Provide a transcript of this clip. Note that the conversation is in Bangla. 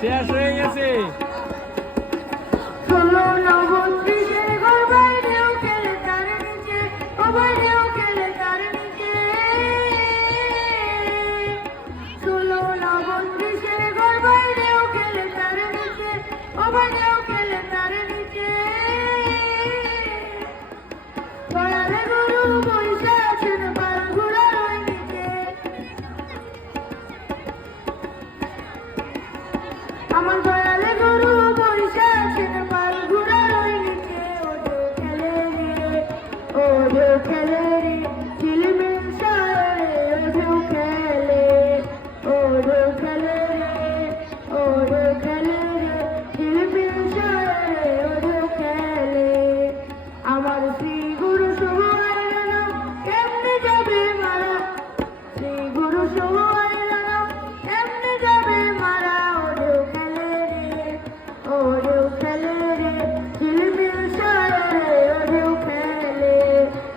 শেষ হয়ে গেছে। আমার দয়ালে গরু বইসা আছেন পাল ঘোড়ার ওই নিচে। ওদের খেলে রে ঝিলমিল সারে, ওদের খেলে, ওদের খেলে রে, ওদের খেলে রে ঝিলমিল সারে, ওদের খেলে। আমার শ্রী গুরু সহ কেমনে যাবে মারা, শ্রী গুরু সহ